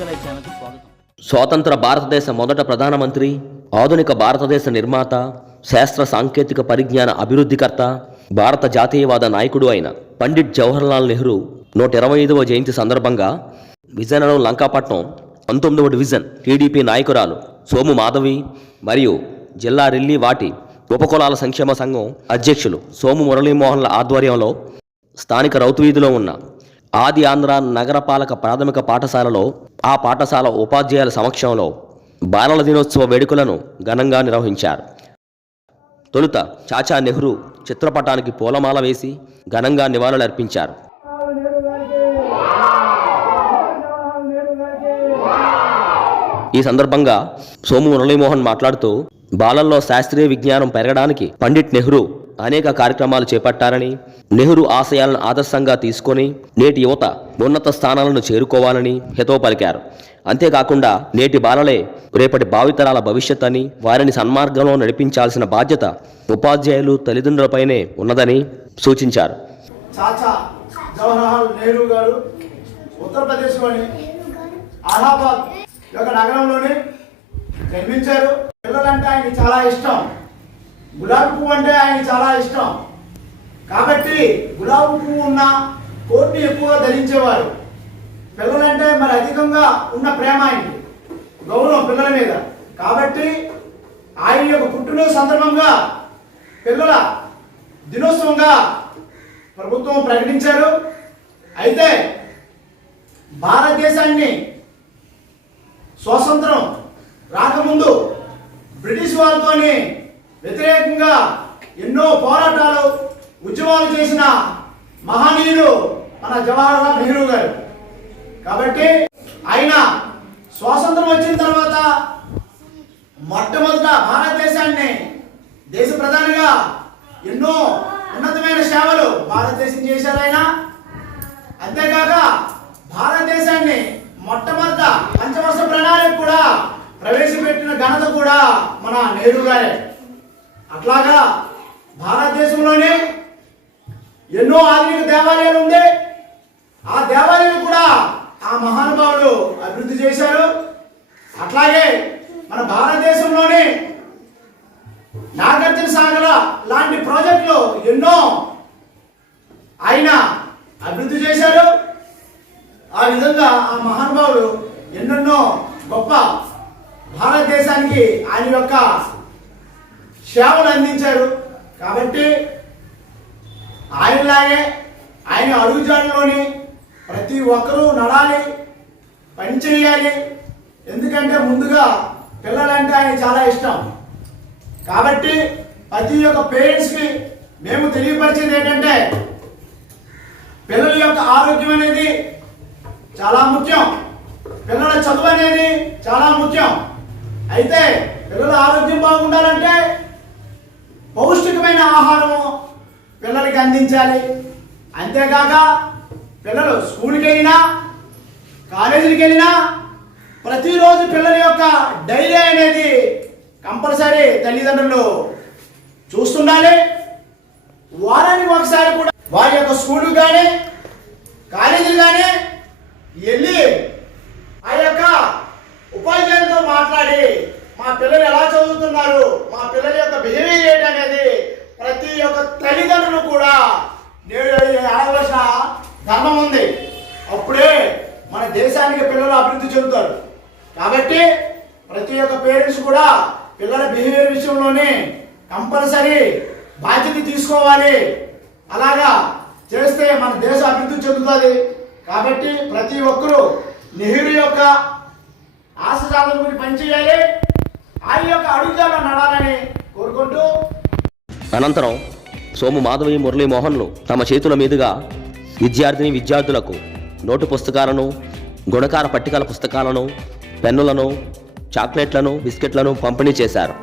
Medical life ఛానల్కి స్వాగతం. స్వాతంత్ర భారతదేశ మొదట ప్రధానమంత్రి, ఆధునిక భారతదేశ నిర్మాత, శాస్త్ర సాంకేతిక పరిజ్ఞాన అభివృద్ధికర్త, భారత జాతీయవాద నాయకుడు అయిన పండిట్ జవహర్లాల్ నెహ్రూ 125వ జయంతి సందర్భంగా విజయనగరం లంకాపట్నం 19వ డివిజన్ టీడీపీ నాయకురాలు సోము మాధవి మరియు జిల్లా రెల్లి వాటి ఉపకులాల సంక్షేమ సంఘం అధ్యక్షులు సోము మురళీమోహన్ల ఆధ్వర్యంలో స్థానిక రౌతు వీధిలో ఉన్న ఆది ఆంధ్ర నగరపాలక ప్రాథమిక పాఠశాలలో ఆ పాఠశాల ఉపాధ్యాయుల సమక్షంలో బాలల దినోత్సవ వేడుకలను ఘనంగా నిర్వహించారు. తొలుత చాచా నెహ్రూ చిత్రపటానికి పూలమాల వేసి ఘనంగా నివాళులర్పించారు. ఈ సందర్భంగా సోము మురళీమోహన్ మాట్లాడుతూ బాలల్లో శాస్త్రీయ విజ్ఞానం పెరగడానికి పండిట్ నెహ్రూ అనేక కార్యక్రమాలు చేపట్టారని, నెహ్రూ ఆశయాలను ఆదర్శంగా తీసుకొని నేటి యువత ఉన్నత స్థానాలను చేరుకోవాలని హితవు పలికారు. అంతేకాకుండా నేటి బాలలే రేపటి భావితరాల భవిష్యత్ అని, వారిని సన్మార్గంలో నడిపించాల్సిన బాధ్యత ఉపాధ్యాయులు తల్లిదండ్రులపైనే ఉన్నదని సూచించారు. చాచా జవహర్లాల్ నెహ్రూ గారు ఉత్తరప్రదేశ్లోని అలహాబాద్ యొక్క నగరంలోని జన్మించారు. పిల్లలంటే ఆయనకి చాలా ఇష్టం, గులాబీ పువ్వు అంటే ఆయనకి చాలా ఇష్టం. కాబట్టి గులాబీ పువ్వు ఉన్న కోట్ని ఎక్కువగా ధరించేవారు. పిల్లలంటే మరి అధికంగా ఉన్న ప్రేమ ఆయనకి, గౌరవం పిల్లల మీద. కాబట్టి ఆయన యొక్క పుట్టినరోజు సందర్భంగా పిల్లల దినోత్సవంగా ప్రభుత్వం ప్రకటించారు. అయితే భారతదేశాన్ని స్వాతంత్రం రాకముందు బ్రిటిష్ వారితోని వ్యతిరేకంగా ఎన్నో పోరాటాలు, ఉద్యమాలు చేసిన మహనీయుడు మన జవహర్లాల్ నెహ్రూ గారు. కాబట్టి ఆయన స్వాతంత్రం వచ్చిన తర్వాత మొట్టమొదట భారతదేశాన్ని దేశ ప్రధానిగా ఎన్నో ఉన్నతమైన సేవలు భారతదేశం చేశారు ఆయన. అంతేకాక భారతదేశాన్ని మొట్టమొదట పంచవర్ష ప్రణాళిక కూడా ప్రవేశపెట్టిన ఘనత కూడా మన నెహ్రూ గారే. అట్లాగా భారతదేశంలోనే ఎన్నో ఆధునిక దేవాలయాలు ఉంది. ఆ దేవాలయాలు కూడా ఆ మహానుభావులు అభివృద్ధి చేశారు. అట్లాగే మన భారతదేశంలోనే నాగార్జున సాగర్ లాంటి ప్రాజెక్టులు ఎన్నో ఆయన అభివృద్ధి చేశారు. ఆ విధంగా ఆ మహానుభావుడు ఎన్నెన్నో గొప్ప భారతదేశానికి ఆయన యొక్క సేవలు అందించారు. కాబట్టి ఆయనలాగే ఆయన అడుగుజాడలోని ప్రతి ఒక్కరూ నడాలి, పని చేయాలి. ఎందుకంటే ముందుగా పిల్లలంటే ఆయన చాలా ఇష్టం. కాబట్టి ప్రతి ఒక్క పేరెంట్స్కి మేము తెలియపరిచేది ఏంటంటే పిల్లల యొక్క ఆరోగ్యం అనేది చాలా ముఖ్యం, పిల్లల చదువు అనేది చాలా ముఖ్యం. అయితే పిల్లల ఆరోగ్యం బాగుండాలంటే పౌష్టికమైన ఆహారము పిల్లలకి అందించాలి. అంతేకాక పిల్లలు స్కూల్కి వెళ్ళినా కాలేజీకి వెళ్ళినా ప్రతిరోజు పిల్లల యొక్క డైరీ అనేది కంపల్సరీ తల్లిదండ్రులు చూస్తుండాలి. వారానికి ఒకసారి కూడా వారి యొక్క స్కూల్ కానీ కాలేజీలు కానీ వెళ్ళి ఆ యొక్క ఉపాధ్యాయులతో మాట్లాడి మా పిల్లలు ఎలా చదువుతున్నారు, మా పిల్లల యొక్క బిహేవియర్ ఏంటి అనేది ప్రతి ఒక్క తల్లిదండ్రులు కూడా నేడు ఆడవలసిన ధర్మం ఉంది. అప్పుడే మన దేశానికి పిల్లలు అభివృద్ధి చెందుతారు. కాబట్టి ప్రతి ఒక్క పేరెంట్స్ కూడా పిల్లల బిహేవియర్ విషయంలోనే కంపల్సరీ బాధ్యత తీసుకోవాలి. అలాగా చేస్తే మన దేశం అభివృద్ధి చెందుతుంది. కాబట్టి ప్రతి ఒక్కరూ నెహ్రూ యొక్క ఆశయాల గురించి పనిచేయాలి, ఆయన యొక్క అడుగుజాడలో నడాలని కోరుకుంటూ అనంతరం సోము మాధవి మురళీమోహన్లు తమ చేతుల మీదుగా విద్యార్థులకు నోటు పుస్తకాలను, గుణకార పట్టికల పుస్తకాలను, పెన్నులను, చాక్లెట్లను, బిస్కెట్లను పంపిణీ చేశారు.